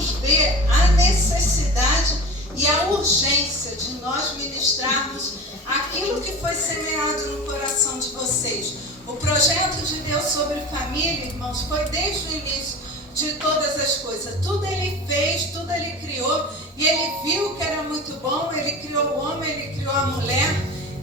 nos vê a necessidade e a urgência de nós ministrarmos aquilo que foi semeado no coração de vocês. O projeto de Deus sobre família, irmãos, foi desde o início de todas as coisas. Tudo Ele fez, tudo Ele criou, e Ele viu que era muito bom. Ele criou o homem, Ele criou a mulher,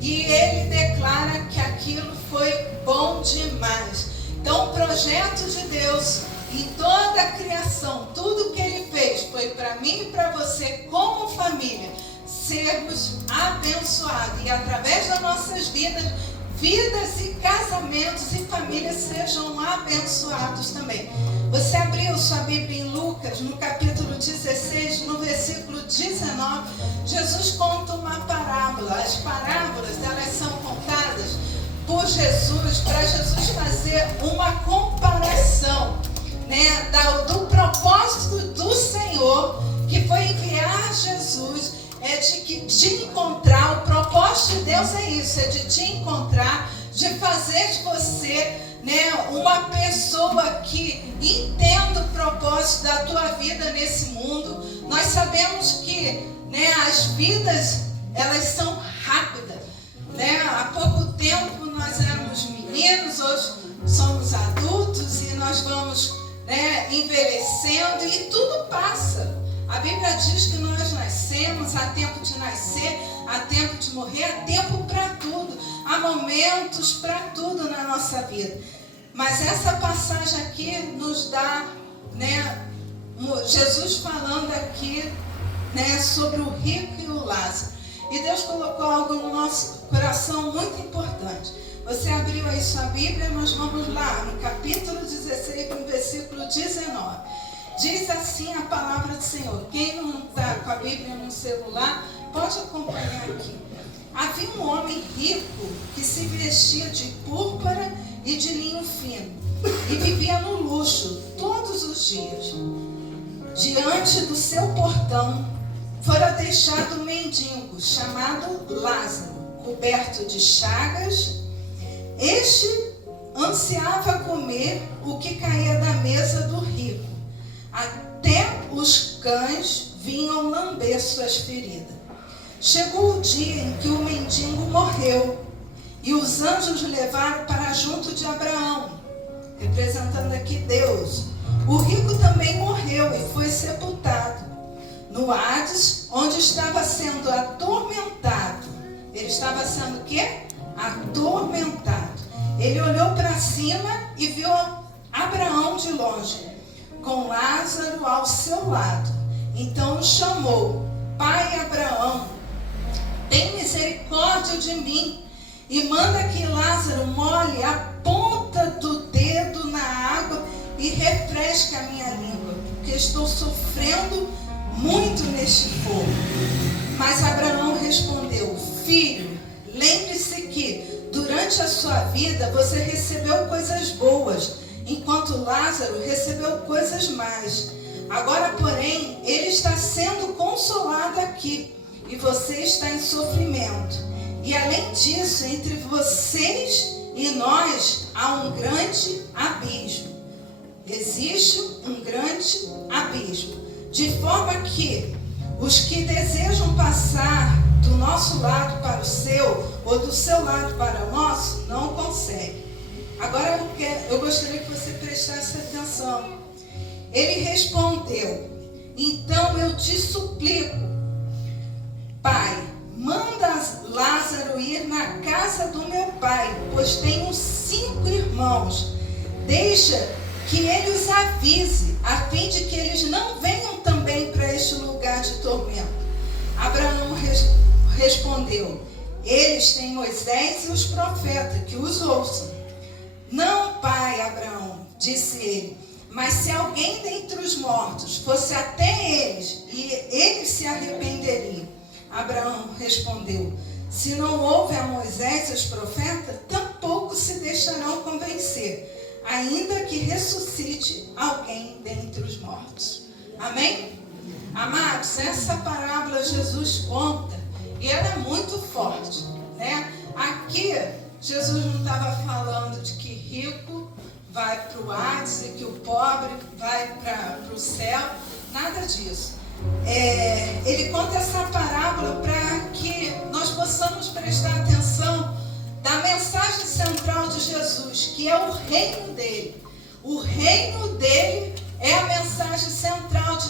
e Ele declara que aquilo foi bom demais. Então, o projeto de Deus em toda a criação, tudo que Ele fez foi para mim e para você, como família, sermos abençoados, e através das nossas vidas e casamentos e famílias sejam abençoados também. Você abriu sua Bíblia em Lucas, no capítulo 16, no versículo 19, Jesus conta uma parábola. As parábolas, elas são contadas por Jesus, para Jesus fazer uma comparação, né, do propósito do Senhor, que foi enviar Jesus, de encontrar. O propósito de Deus é isso, é de te encontrar, de fazer de você, né, uma pessoa que entenda o propósito da tua vida nesse mundo. Nós sabemos que, né, as vidas, elas são rápidas, né? Há pouco tempo nós éramos meninos, hoje somos adultos e nós vamos, né, envelhecendo, e tudo passa. A Bíblia diz que nós nascemos, há tempo de nascer, há tempo de morrer, há tempo para tudo, há momentos para tudo na nossa vida. Mas essa passagem aqui nos dá, né, Jesus falando aqui, né, sobre o rico e o Lázaro. E Deus colocou algo no nosso coração muito importante. Você abriu aí sua Bíblia, nós vamos lá no capítulo 16, no versículo 19. Diz assim a palavra do Senhor. Quem não está com a Bíblia no celular, pode acompanhar aqui. Havia um homem rico que se vestia de púrpura e de linho fino e vivia no luxo todos os dias. Diante do seu portão fora deixado um mendigo chamado Lázaro, coberto de chagas. Este ansiava comer o que caía da mesa do rico. Até os cães vinham lamber suas feridas. Chegou o dia em que o mendigo morreu, e os anjos o levaram para junto de Abraão, representando aqui Deus. O rico também morreu e foi sepultado no Hades, onde estava sendo atormentado. Ele estava sendo o quê? Atormentado. Ele olhou para cima e viu Abraão de longe, com Lázaro ao seu lado. Então o chamou: Pai Abraão, tem misericórdia de mim e manda que Lázaro molhe a ponta do dedo na água e refresque a minha língua, porque estou sofrendo muito neste fogo. Mas Abraão respondeu: Filho, lembre-se que durante a sua vida você recebeu coisas boas, enquanto Lázaro recebeu coisas más. Agora, porém, ele está sendo consolado aqui e você está em sofrimento. E além disso, entre vocês e nós há um grande abismo. Existe um grande abismo, de forma que os que desejam passar do nosso lado para o seu, ou do seu lado para o nosso, não conseguem. Agora eu gostaria que você prestasse atenção. Ele respondeu: Então eu te suplico, Pai, manda Lázaro ir na casa do meu pai, pois tenho 5 irmãos. Deixa que ele os avise, a fim de que eles não venham também para este lugar de tormento. Abraão respondeu: Eles têm Moisés e os profetas, que os ouçam. Não, pai Abraão, disse ele, mas se alguém dentre os mortos fosse até eles, e eles se arrependeriam. Abraão respondeu: Se não houve a Moisés e os profetas, tampouco se deixarão convencer, ainda que ressuscite alguém dentre os mortos. Amém? Amados, essa parábola Jesus conta, e ela é muito forte, né? Aqui, Jesus não estava falando de que rico vai para o Hades e que o pobre vai para o céu. nada disso. Ele conta essa parábola para que nós possamos prestar atenção da mensagem central de Jesus, que é o reino dele. O reino dele é a mensagem central de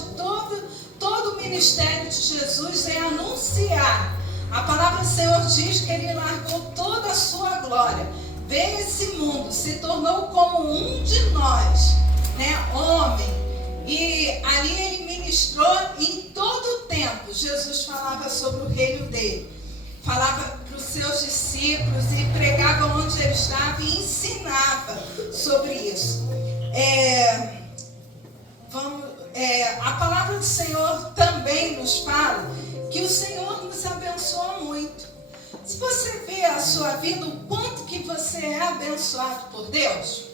todo o ministério de Jesus, é anunciar. A palavra do Senhor diz que ele largou toda a sua glória, veio a esse mundo, se tornou como um de nós, né, homem, e ali ele ministrou em todo o tempo. Jesus falava sobre o reino dele, falava para os seus discípulos e pregava onde ele estava e ensinava sobre isso. A palavra do Senhor também nos fala que o Senhor nos abençoa muito. Se você vê a sua vida, o quanto que você é abençoado por Deus,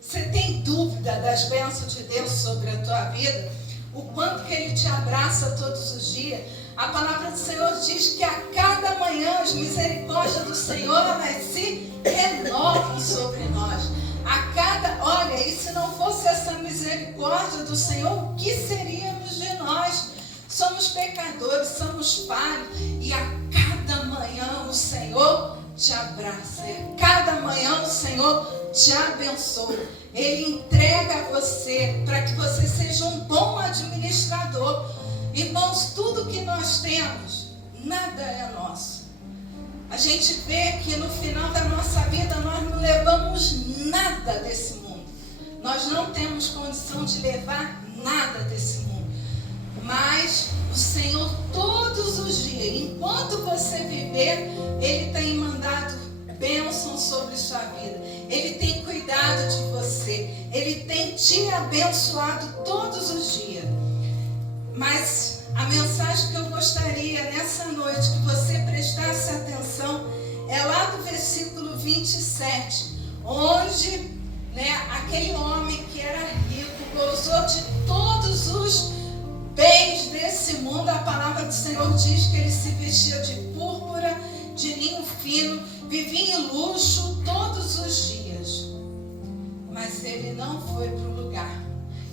você tem dúvida das bênçãos de Deus sobre a tua vida, o quanto que Ele te abraça todos os dias. A palavra do Senhor diz que a cada manhã as misericórdias do Senhor, elas se renovam sobre nós. Olha, e se não fosse essa misericórdia do Senhor, o que seríamos de nós? Somos pecadores, somos falhos, e a cada manhã o Senhor te abraça, a cada manhã o Senhor te abençoa. Ele entrega a você para que você seja um bom administrador. Irmãos, tudo que nós temos, nada é nosso. A gente vê que no final da nossa vida nós não levamos nada desse mundo. Nós não temos condição de levar nada desse mundo. Mas o Senhor, todos os dias, enquanto você viver, Ele tem mandado bênçãos sobre sua vida. Ele tem cuidado de você. Ele tem te abençoado todos os dias. Mas a mensagem que eu gostaria nessa noite que você prestasse atenção é lá do versículo 27, onde, aquele homem que era rico gozou de todos os bens desse mundo. A palavra do Senhor diz que ele se vestia de púrpura, de linho fino, vivia em luxo todos os dias. Mas ele não foi para o lugar.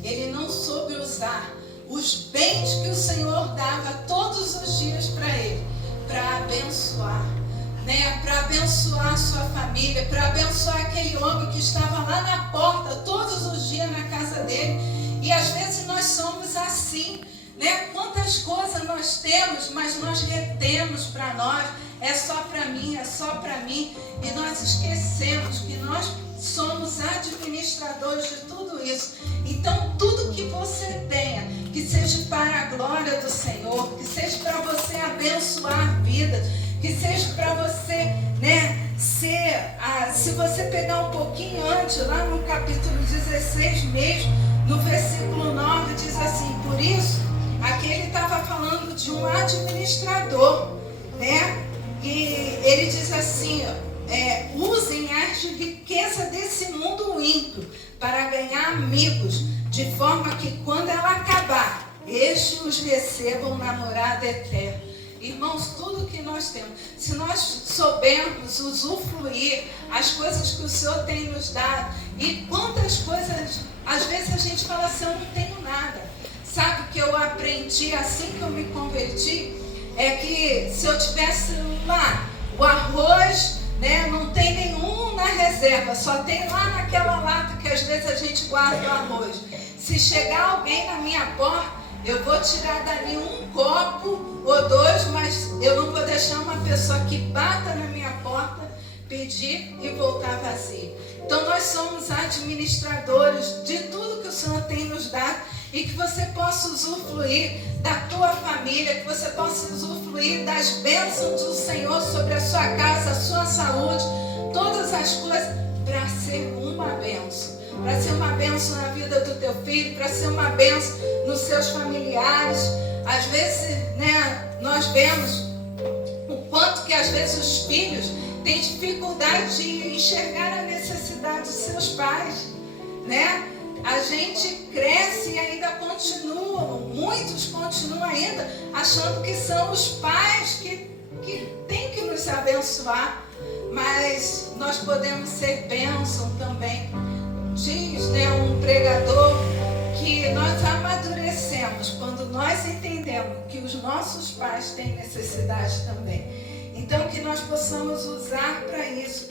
Ele não soube usar os bens que o Senhor dava todos os dias para ele, para abençoar, para abençoar a sua família, para abençoar aquele homem que estava lá na porta todos os dias na casa dele. E às vezes nós somos assim, quantas coisas nós temos, mas nós retemos para nós, é só para mim, é só para mim, e nós esquecemos que nós somos administradores de tudo isso. Então tudo que você tenha, que seja para a glória do Senhor, que seja para você abençoar vidas, que seja para você, se você pegar um pouquinho antes, lá no capítulo 16 mesmo, no versículo 9, diz assim: por isso, aqui ele estava falando de um administrador, e ele diz assim, usem as riquezas desse mundo ímpio para ganhar amigos, de forma que quando ela acabar, estes os recebam na morada eterna. Irmãos, tudo que nós temos, se nós soubermos usufruir as coisas que o Senhor tem nos dado, e quantas coisas, às vezes a gente fala assim, eu não tenho nada. Sabe o que eu aprendi assim que eu me converti? É que se eu tivesse lá o arroz, não tem nenhum na reserva, só tem lá naquela lata que às vezes a gente guarda o arroz. Se chegar alguém na minha porta, eu vou tirar dali um copo ou dois, mas eu não vou deixar uma pessoa que bata na minha porta, pedir e voltar vazio. Então nós somos administradores de tudo que o Senhor tem nos dado, e que você possa usufruir da tua família, que você possa usufruir das bênçãos do Senhor sobre a sua casa, a sua saúde, todas as coisas, para ser uma bênção. Para ser uma bênção na vida do teu filho, para ser uma bênção nos seus familiares. Às vezes, nós vemos o quanto que às vezes os filhos têm dificuldade de enxergar a necessidade dos seus pais, A gente cresce e ainda muitos continuam ainda achando que são os pais que têm que nos abençoar, mas nós podemos ser bênção também. Diz um pregador que nós amadurecemos quando nós entendemos que os nossos pais têm necessidade também. Então, que nós possamos usar para isso.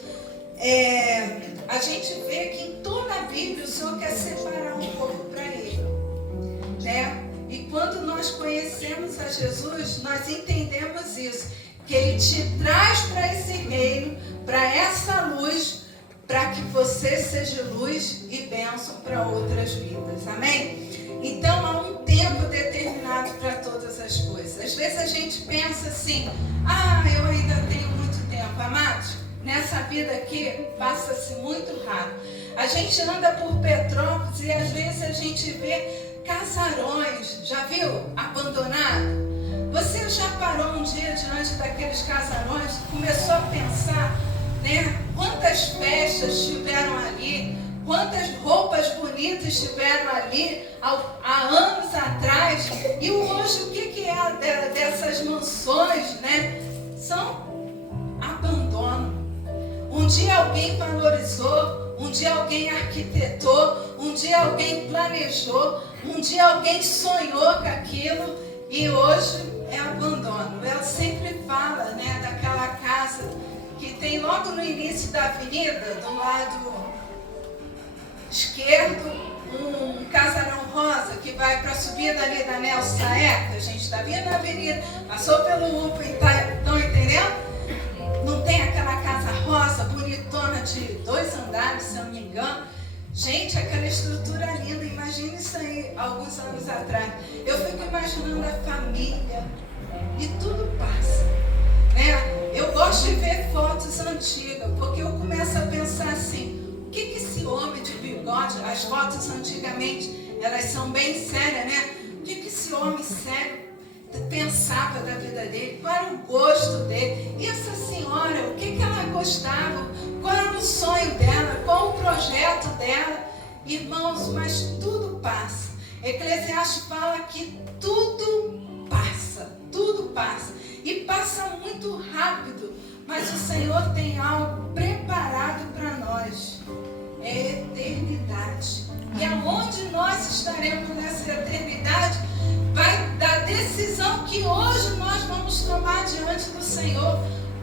A gente vê que em toda a Bíblia o Senhor quer separar um pouco para Ele, né? E quando nós conhecemos a Jesus, nós entendemos isso, que Ele te traz para esse reino, para essa luz, para que você seja luz e bênção para outras vidas. Amém? Então, há um tempo determinado para todas as coisas. Às vezes a gente pensa assim, eu ainda tenho muito tempo. Amados, nessa vida aqui passa-se muito rápido. A gente anda por Petrópolis e às vezes a gente vê casarões, já viu? Abandonado. Você já parou um dia diante daqueles casarões, começou a pensar, né? Quantas festas tiveram ali, quantas roupas bonitas tiveram ali há anos atrás, e hoje o que é dessas mansões, né? São abandono. Um dia alguém valorizou, um dia alguém arquitetou, um dia alguém planejou, um dia alguém sonhou com aquilo e hoje é abandono. Ela sempre fala, né, daquela casa que tem logo no início da avenida, do lado esquerdo, um casarão rosa que vai para a subida ali da Nelson Saeca. A gente está vindo na avenida, passou pelo UPA e estão entendendo? Não tem aquela casa rosa, bonitona, de 2 andares, se eu não me engano. Gente, aquela estrutura linda, imagina isso aí, alguns anos atrás. Eu fico imaginando a família e tudo passa, né? Eu gosto de ver fotos antigas, porque eu começo a pensar assim, o que esse homem de bigode, as fotos antigamente, elas são bem sérias, né? O que esse homem sério pensava da vida dele, qual era o gosto dele, e essa senhora, o que ela gostava, qual era o sonho dela, qual o projeto dela. Irmãos, mas tudo passa. Eclesiastes fala que tudo passa, e passa muito rápido, mas o Senhor tem algo preparado para nós, é eternidade. E aonde nós estaremos nessa eternidade vai da decisão que hoje nós vamos tomar diante do Senhor.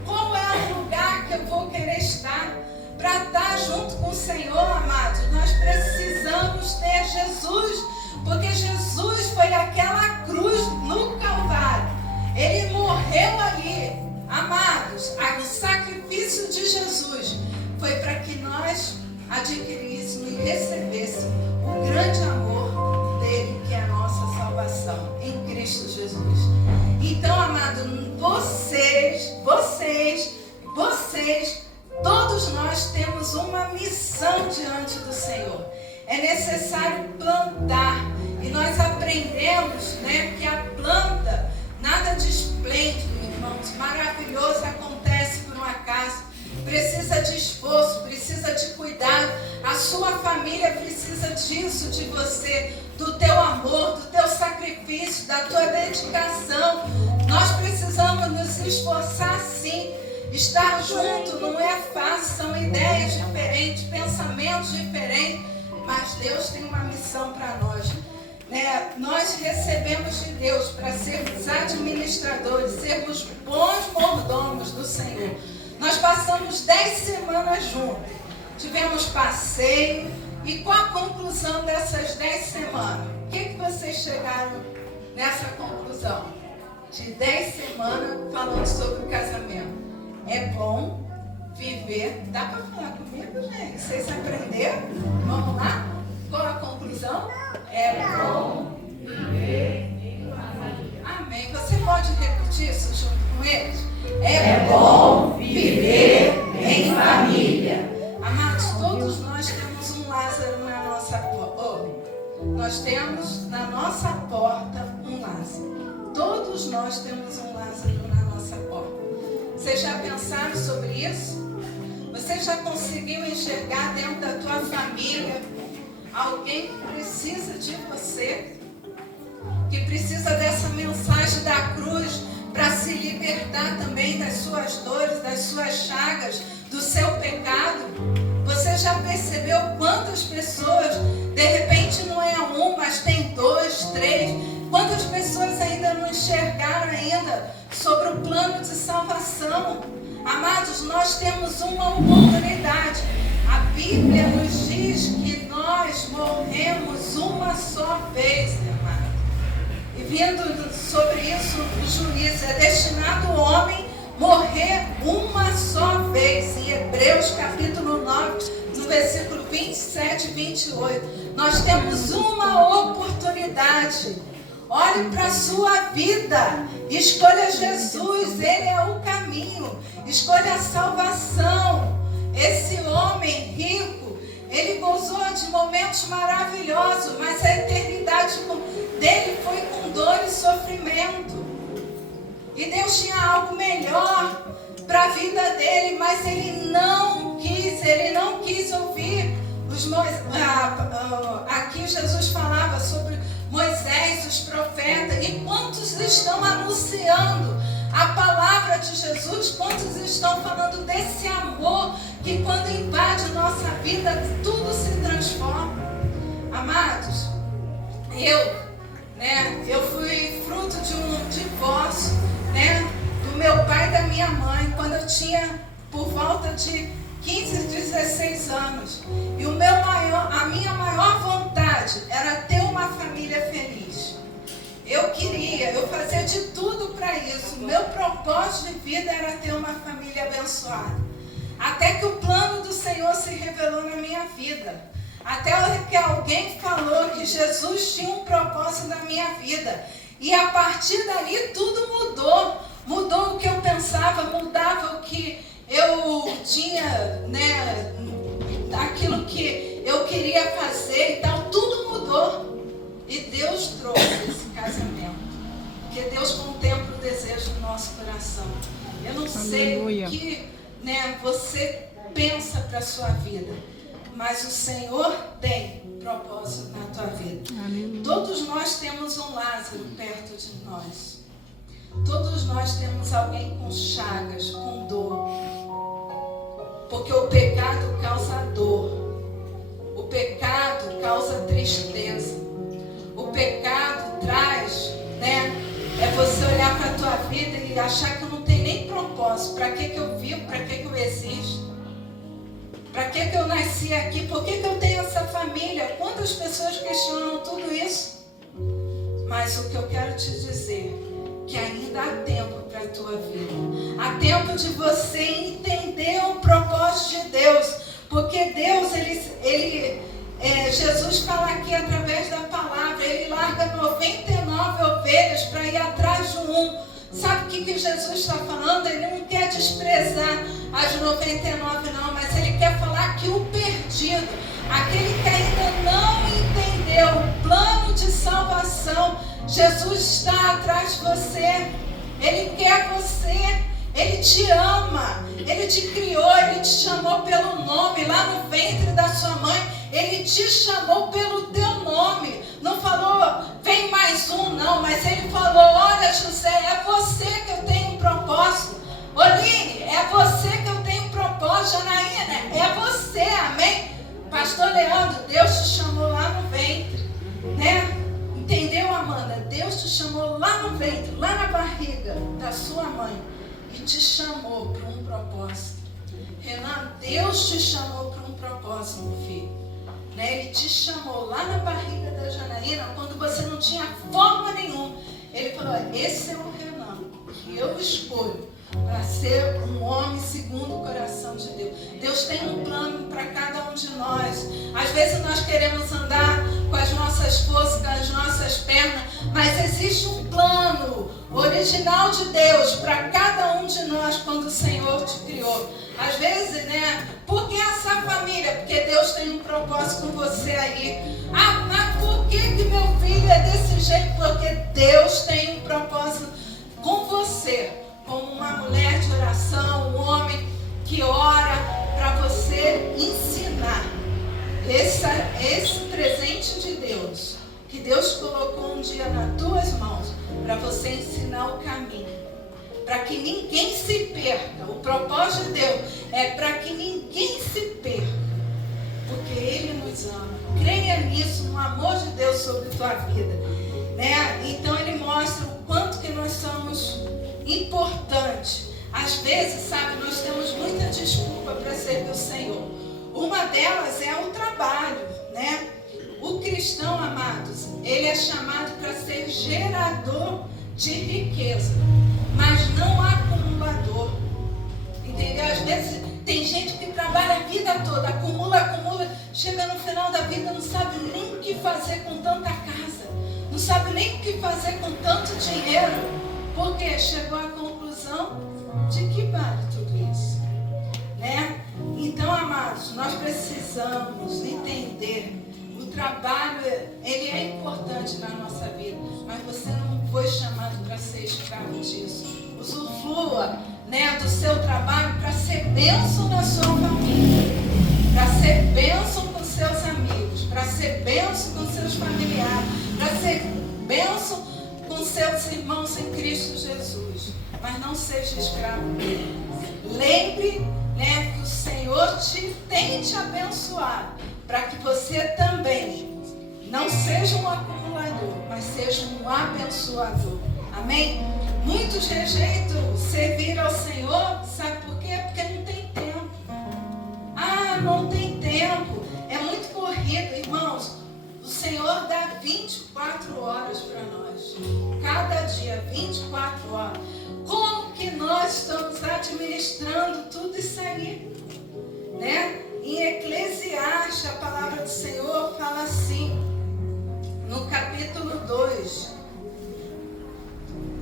Qual é o lugar que eu vou querer estar? Para estar junto com o Senhor, amados, nós precisamos ter Jesus, porque Jesus foi aquela cruz no Calvário. Ele morreu ali, amados. O sacrifício de Jesus foi para que nós adquiríssemos e recebêssemos o grande amor dele, que é a nossa salvação em Cristo Jesus. Então, amado, vocês, todos nós temos uma missão diante do Senhor. É necessário plantar. E nós aprendemos, né, que a planta, nada de esplêndido, irmãos, maravilhoso acontece por um acaso. Precisa de esforço, precisa de cuidado. A sua família precisa disso de você, do teu amor, do teu sacrifício, da tua dedicação. Nós precisamos nos esforçar sim. Estar junto não é fácil, são ideias diferentes, pensamentos diferentes, mas Deus tem uma missão para nós, né? Nós recebemos de Deus para sermos administradores, sermos bons mordomos do Senhor. Nós passamos 10 semanas juntos, tivemos passeio, e qual a conclusão dessas 10 semanas? O que vocês chegaram nessa conclusão? De 10 semanas falando sobre o casamento. É bom viver. Dá para falar comigo, gente? Vocês aprenderam? Vamos lá? Qual a conclusão? É bom viver em família. Amém. Você pode repetir isso junto com eles? É bom viver em família. Amados, todos nós temos um Lázaro na nossa porta. Nós temos na nossa porta um Lázaro. Todos nós temos um Lázaro na nossa porta. Vocês já pensaram sobre isso? Você já conseguiu enxergar dentro da tua família alguém que precisa de você? Que precisa dessa mensagem da cruz para se libertar também das suas dores, das suas chagas, do seu pecado? Você já percebeu quantas pessoas, de repente não é um, mas tem 2, 3, quantas pessoas sobre o plano de salvação. Amados, nós temos uma oportunidade. A Bíblia nos diz que nós morremos uma só vez, amado. E vindo sobre isso, o juízo é destinado ao homem morrer uma só vez. Em Hebreus capítulo 9, no versículo 27 e 28, nós temos uma oportunidade. Olhe para a sua vida, escolha Jesus, Ele é o caminho, escolha a salvação. Esse homem rico, ele gozou de momentos maravilhosos, mas a eternidade dele foi com dor e sofrimento. E Deus tinha algo melhor para a vida dele, mas ele não quis ouvir. Aqui Jesus falava sobre Moisés, os profetas, e quantos estão anunciando a palavra de Jesus, quantos estão falando desse amor que quando invade nossa vida, tudo se transforma. Amados, eu fui fruto de um divórcio, do meu pai e da minha mãe, quando eu tinha por volta de 15, 16 anos. E a minha maior vontade era ter uma família feliz. Eu fazia de tudo para isso. O meu propósito de vida era ter uma família abençoada. Até que o plano do Senhor se revelou na minha vida. Até que alguém falou que Jesus tinha um propósito na minha vida. E a partir dali tudo mudou. Mudou o que eu pensava, mudava o que eu tinha, aquilo que eu queria fazer e tal. Tudo mudou. E Deus trouxe esse casamento. Porque Deus contempla o desejo do nosso coração. Eu não sei o que você pensa para a sua vida, mas o Senhor tem propósito na tua vida. Aleluia. Todos nós temos um Lázaro perto de nós. Todos nós temos alguém com chagas, com dor. Porque o pecado causa dor. O pecado causa tristeza. O pecado traz, é você olhar para a tua vida e achar que não tem nem propósito. Para que eu vivo? Para que eu existo? Para que eu nasci aqui? Por que eu tenho essa família? Quantas pessoas questionam tudo isso? Mas o que eu quero te dizer, que ainda há tempo para a tua vida. Há tempo de você entender o propósito de Deus. Porque Deus, Jesus fala aqui através da palavra, Ele larga 99 ovelhas para ir atrás de um. Sabe o que Jesus está falando? Ele não quer desprezar as 99 não, mas Ele quer falar que o perdido, aquele que ainda não entendeu o plano de salvação, Jesus está atrás de você. Ele quer você. Ele te ama. Ele te criou. Ele te chamou pelo nome. Lá no ventre da sua mãe, Ele te chamou pelo teu nome. Não falou, vem mais um, não. Mas Ele falou, olha José, é você que eu tenho um propósito. Oline, é você que eu tenho um propósito. Janaína, é você, amém? Pastor Leandro, Deus te chamou lá no ventre, Entendeu, Amanda? Deus te chamou lá no ventre, lá na barriga da sua mãe, e te chamou para um propósito. Renan, Deus te chamou para um propósito, meu filho. Ele te chamou lá na barriga da Janaína, quando você não tinha forma nenhuma. Ele falou, esse é o Renan que eu escolho para ser um homem segundo o coração de Deus. Deus tem um plano para cada um de nós. Às vezes nós queremos andar com as nossas forças, com as nossas pernas, mas existe um plano original de Deus para cada um de nós quando o Senhor te criou. Às vezes, por que essa família? Porque Deus tem um propósito com você aí. Ah, mas por que meu filho é desse jeito? Porque Deus tem um propósito com você. Como uma mulher de oração, um homem que ora para você ensinar esse presente de Deus, que Deus colocou um dia nas tuas mãos, para você ensinar o caminho, para que ninguém se perca. O propósito de Deus é para que ninguém se perca, porque Ele nos ama. Creia nisso, no amor de Deus sobre a tua vida, Então Ele mostra o quanto que nós somos importantes uma delas é o trabalho, né? O cristão, amados, ele é chamado para ser gerador de riqueza, mas não acumulador. Entendeu? Às vezes tem gente que trabalha a vida toda, acumula, chega no final da vida, não sabe nem o que fazer com tanta casa, não sabe nem o que fazer com tanto dinheiro, porque chegou à conclusão de que vale tudo isso, né? Então, amados, nós precisamos entender, o trabalho, ele é importante na nossa vida, mas você não foi chamado para ser escravo disso. Usufrua, né, do seu trabalho para ser bênção na sua família, para ser bênção com seus amigos, para ser bênção com seus familiares, para ser bênção com seus irmãos em Cristo Jesus. Mas não seja escravo dele. Lembre, né, que o Senhor tem te abençoado, para que você também não seja um acumulador, mas seja um abençoador. Amém? Muitos rejeitam servir ao Senhor, sabe por quê? Porque não tem tempo. Não tem tempo. É muito corrido, irmãos. O Senhor dá 24 horas para nós. Cada dia, 24 horas. Como que nós estamos administrando tudo isso aí? Né? Em Eclesiastes, a palavra do Senhor fala assim, no capítulo 2.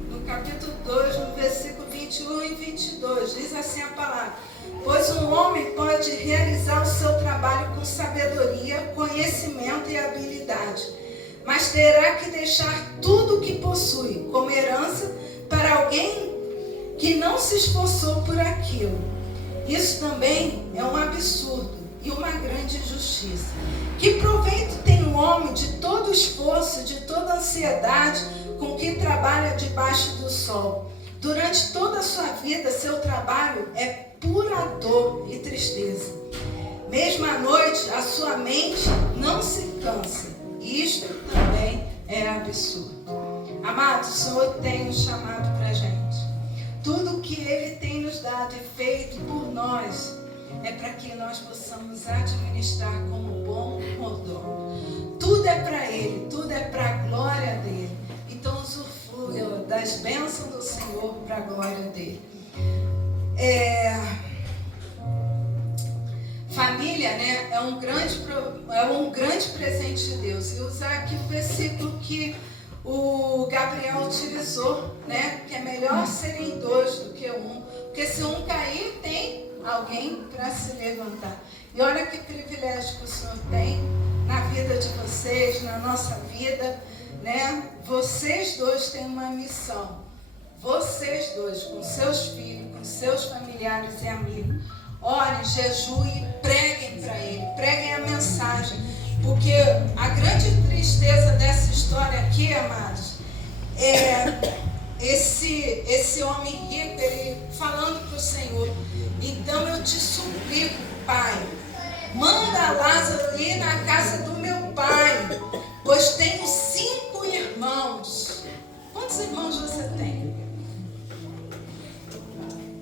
No capítulo 2, no versículo 21 e 22, diz assim a palavra: pois um homem pode realizar o seu trabalho com sabedoria, conhecimento e habilidade, mas terá que deixar tudo o que possui como herança para alguém que não se esforçou por aquilo. Isso também é um absurdo e uma grande injustiça. Que proveito tem um homem de todo esforço, de toda ansiedade com que trabalha debaixo do sol? Durante toda a sua vida, seu trabalho é pura dor e tristeza. Mesmo à noite, a sua mente não se cansa. Isto também é absurdo. Amados, o Senhor tem um chamado para a gente. Tudo que Ele tem nos dado e feito por nós é para que nós possamos administrar como bom mordomo. Tudo é para Ele, tudo é para a glória dEle. Então usufrua das bênçãos do Senhor para a glória dEle. Família, né, é um grande presente de Deus. E usar aqui o versículo que o Gabriel utilizou, né, que é melhor serem dois do que um, porque se um cair, tem alguém para se levantar. E olha que privilégio que o Senhor tem na vida de vocês, na nossa vida, né? Vocês dois têm uma missão. Vocês dois, com seus filhos, com seus familiares e amigos, orem, jejuem e preguem para ele, preguem a mensagem. Porque a grande tristeza dessa história aqui, amados, é esse homem rico, ele falando para o Senhor: então eu te suplico, Pai, manda Lázaro ir na casa do meu pai, pois tenho 5 irmãos. Quantos irmãos você tem?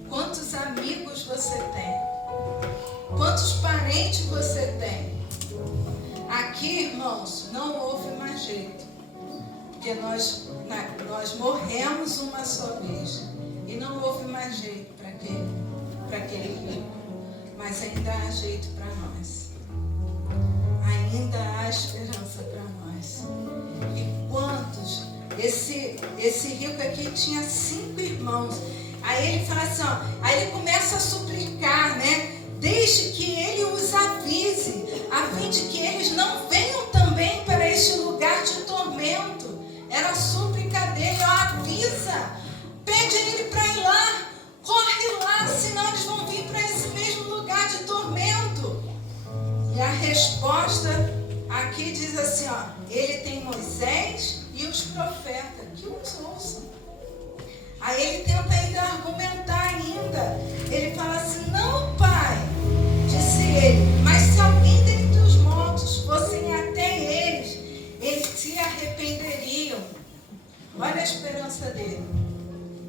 Quantos amigos você tem? Quantos parentes você tem? Aqui, irmãos, não houve mais jeito, porque nós morremos uma só vez e não houve mais jeito para aquele rico, mas ainda há jeito para nós, ainda há esperança para nós. E quantos? Esse rico aqui tinha 5 irmãos. Aí ele fala assim, aí ele começa a suplicar, né? Deixe que ele os avise, a fim de que eles não venham também para este lugar de tormento. Era a súplica dele: avisa, pede a ele para ir lá, corre lá, senão eles vão vir para esse mesmo lugar de tormento. E a resposta aqui diz assim, ele tem Moisés e os profetas, que os ouçam. Aí ele tenta ainda argumentar ainda. Ele fala assim: não, pai, disse ele, mas se alguém dentre os mortos fossem até eles se arrependeriam. Olha a esperança dele,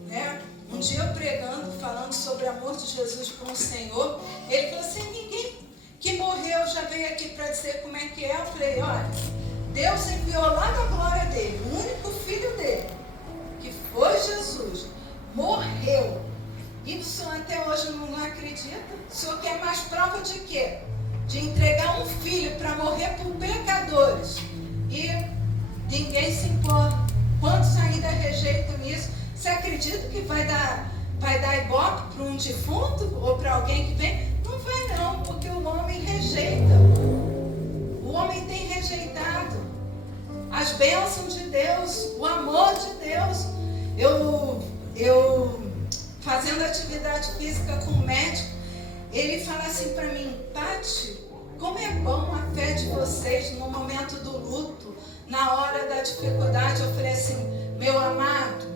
né? Um dia eu pregando, falando sobre o amor de Jesus com o Senhor, ele falou assim: que morreu, já veio aqui para dizer como é que é. Eu falei, olha, Deus enviou lá na glória dele, o único filho dele, que foi Jesus, morreu. E o senhor até hoje não acredita? O senhor quer mais prova de quê? De entregar um filho para morrer por pecadores. E ninguém se importa. Quantos ainda rejeitam isso? Você acredita que vai dar ibope para um defunto? Ou para alguém que vem? Não vai não, porque o homem rejeita. O homem tem rejeitado as bênçãos de Deus, o amor de Deus. Eu fazendo atividade física com o médico, ele fala assim para mim, Pati, como é bom a fé de vocês no momento do luto, na hora da dificuldade. Eu falei assim, meu amado,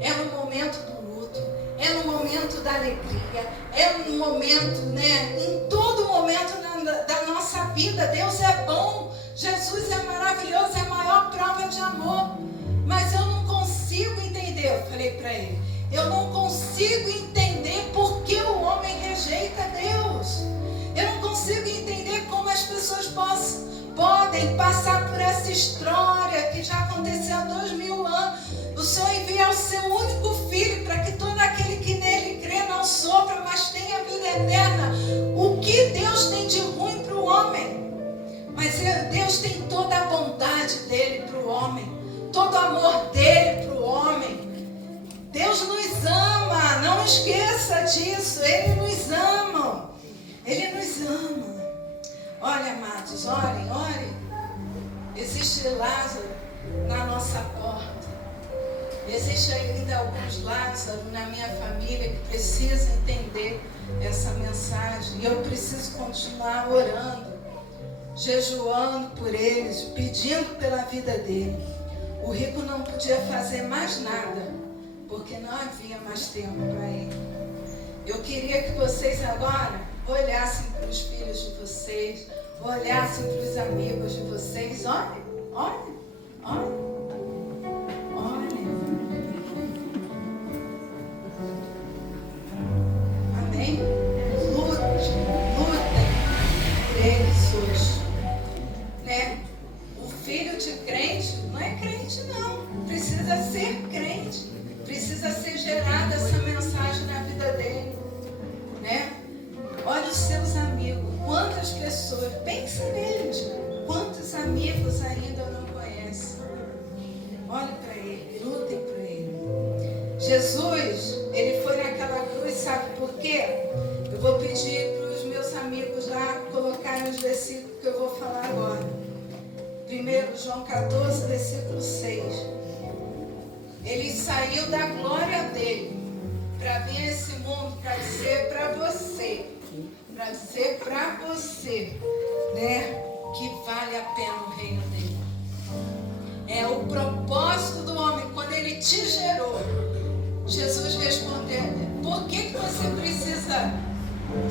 é no momento do luto, é no momento da alegria, é no momento, em todo momento da nossa vida. Deus é bom, Jesus é maravilhoso, é a maior prova de amor. Mas eu não consigo entender, eu falei para ele, eu não consigo entender por que o homem rejeita Deus. Eu não consigo entender como as pessoas podem passar por essa história que já aconteceu há 2000 anos. O Senhor envia o seu único filho para que todo aquele que nele crê não sofra, mas tenha vida eterna. O que Deus tem de ruim para o homem? Mas Deus tem toda a bondade dele para o homem, todo o amor dele para o homem. Deus nos ama, não esqueça disso. Ele nos ama. Ele nos ama. Olha, amados, orem. Existe Lázaro na nossa porta. Existe ainda alguns Lázaros na minha família que precisam entender essa mensagem. E eu preciso continuar orando, jejuando por eles, pedindo pela vida dele. O rico não podia fazer mais nada, porque não havia mais tempo para ele. Eu queria que vocês agora olhassem para os filhos de vocês, olhassem para os amigos de vocês. Olhem. Amém? Lutem por eles hoje. O filho de crente não é crente não, precisa ser crente. Precisa ser gerada essa mensagem na vida dele, Olha os seus amigos, quantas pessoas, pensa neles, quantos amigos ainda não conhecem. Olhe para ele, lutem por ele. Jesus, ele foi naquela cruz, sabe por quê? Eu vou pedir para os meus amigos lá colocarem os versículos que eu vou falar agora. 1 João 14, versículo 6. Ele saiu da glória dele para vir a esse mundo, para dizer para você, que vale a pena o reino dele. É o propósito do homem. Quando ele te gerou, Jesus respondeu, por que você precisa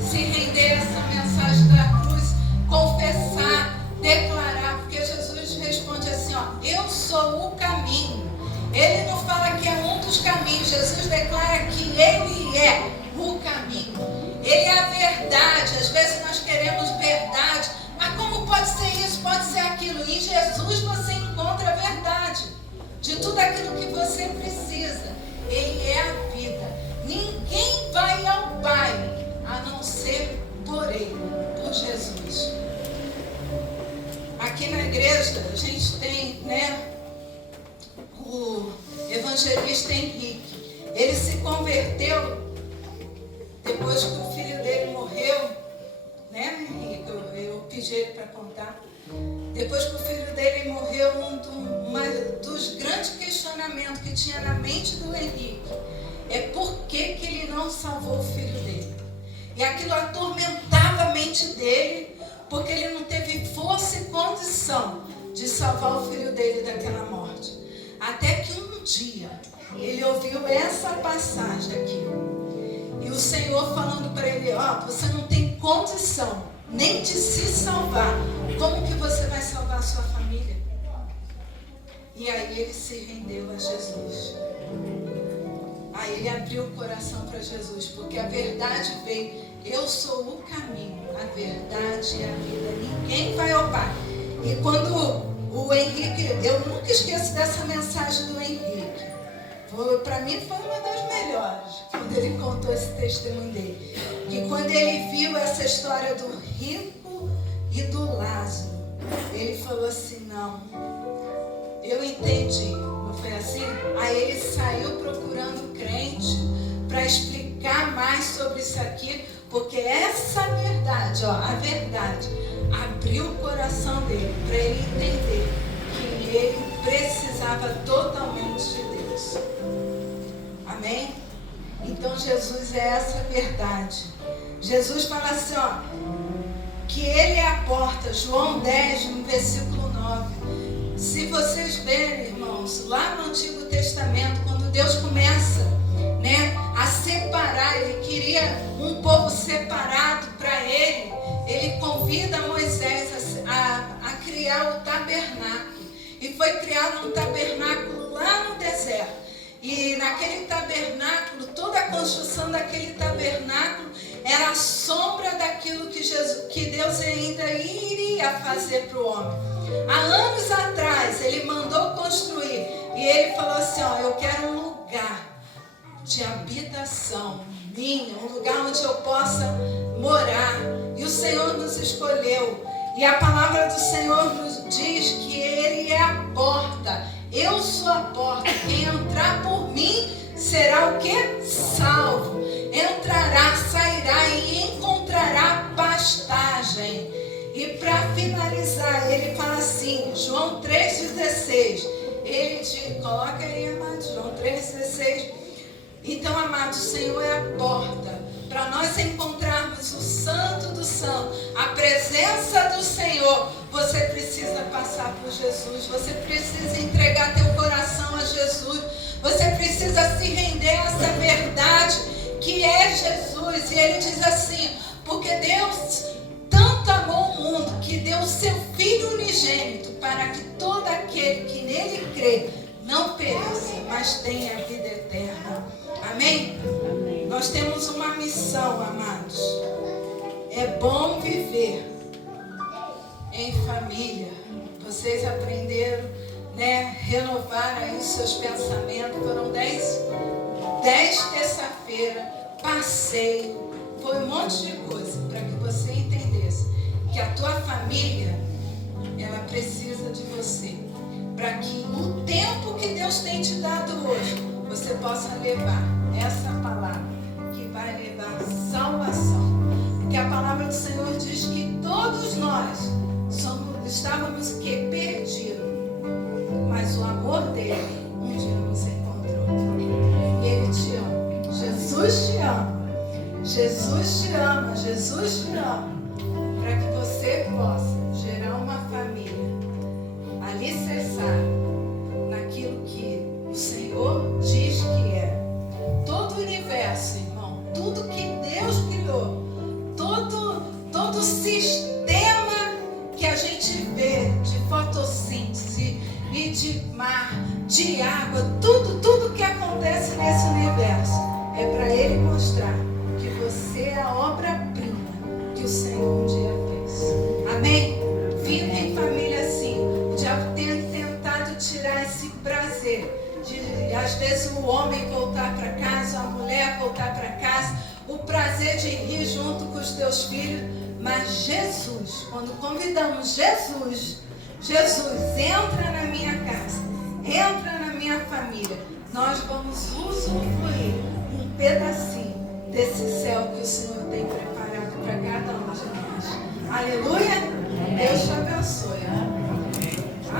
se render a essa mensagem da cruz, confessar, declarar? Porque Jesus responde assim, eu sou o caminho. Ele não fala que é um dos caminhos. Jesus declara que ele é o caminho. Ele é a verdade. Às vezes nós queremos verdade. Mas como pode ser isso? Pode ser aquilo. Em Jesus você encontra a verdade de tudo aquilo que você precisa. Ele é a vida. Ninguém vai ao Pai a não ser por Ele, por Jesus. Aqui na igreja a gente tem, o evangelista Henrique. Ele se converteu depois que o filho dele morreu, Henrique? Eu pedi ele para contar. Depois que o filho dele morreu, um dos grandes questionamentos que tinha na mente do Henrique é por que ele não salvou o filho dele. E aquilo atormentava a mente dele, porque ele não teve força e condição de salvar o filho dele daquela morte. Até que um dia ele ouviu essa passagem aqui. E o Senhor falando para ele, você não tem condição nem de se salvar. Como que você vai salvar a sua família? E aí ele se rendeu a Jesus. Aí ele abriu o coração para Jesus, porque a verdade veio. Eu sou o caminho, a verdade e a vida. Ninguém vai ao Pai. E quando o Henrique, eu nunca esqueço dessa mensagem do Henrique. Para mim foi uma das melhores, quando ele contou esse testemunho dele. Que quando ele viu essa história do rico e do Lázaro, ele falou assim, não, eu entendi, não foi assim? Aí ele saiu procurando crente para explicar mais sobre isso aqui, porque essa verdade, a verdade, abriu o coração dele para ele entender que ele precisava totalmente de Deus. Amém? Então Jesus é essa verdade. Jesus fala assim, que ele é a porta, João 10, no versículo 9. Se vocês verem, irmãos, lá no Antigo Testamento, quando Deus começa, a separar, ele queria um povo separado para ele, ele convida Moisés a criar o tabernáculo. E foi criado um tabernáculo lá no deserto. E naquele tabernáculo, toda a construção daquele tabernáculo era a sombra daquilo que Deus ainda iria fazer para o homem. Há anos atrás, ele mandou construir. E ele falou assim, eu quero um lugar de habitação minha, um lugar onde eu possa morar. E o Senhor nos escolheu. E a palavra do Senhor nos diz que Ele é a porta. Eu sou a porta. Quem entrar por mim será o quê? Salvo. Entrará, sairá e encontrará pastagem. E para finalizar, ele fala assim, João 3,16. Ele diz, coloca aí, amado, João 3,16. Então, amado, o Senhor é a porta. Para nós encontrarmos o Santo do Santo, a presença do Senhor, você precisa passar por Jesus. Você precisa entregar teu coração a Jesus. Você precisa se render a essa verdade que é Jesus. E ele diz assim, porque Deus tanto amou o mundo que deu o seu Filho unigênito para que todo aquele que nele crê não pereça, mas tenha a vida eterna. Amém? Amém? Nós temos uma missão, amados. É bom viver em família. Vocês aprenderam, renovar aí os seus pensamentos. Foram 10 terça-feira, passeio, foi um monte de coisa para que você entendesse que a tua família, ela precisa de você, para que o tempo que Deus tem te dado hoje, você possa levar essa palavra que vai levar salvação. Porque a palavra do Senhor diz que todos nós estávamos perdidos, mas o amor dele um dia nos encontrou. E ele te ama. Jesus te ama. Jesus te ama. Jesus te ama. Para que você possa gerar uma família alicerçada naquilo que o Senhor diz que é. Todo o universo, irmão, tudo que Deus criou, todo sistema que a gente vê de fotossíntese e de mar, de água, tudo que acontece nesse universo é para Ele mostrar que você é a obra-prima que o Senhor um dia fez. Amém? Viva em família assim. O diabo tem tentado tirar esse prazer de, às vezes, o homem voltar para casa, a mulher voltar para casa, o prazer de rir junto com os teus filhos. Mas Jesus, quando convidamos Jesus, entra na minha casa, entra na minha família, nós vamos usufruir um pedacinho desse céu que o Senhor tem preparado para cada um de nós. Aleluia? Deus te abençoe.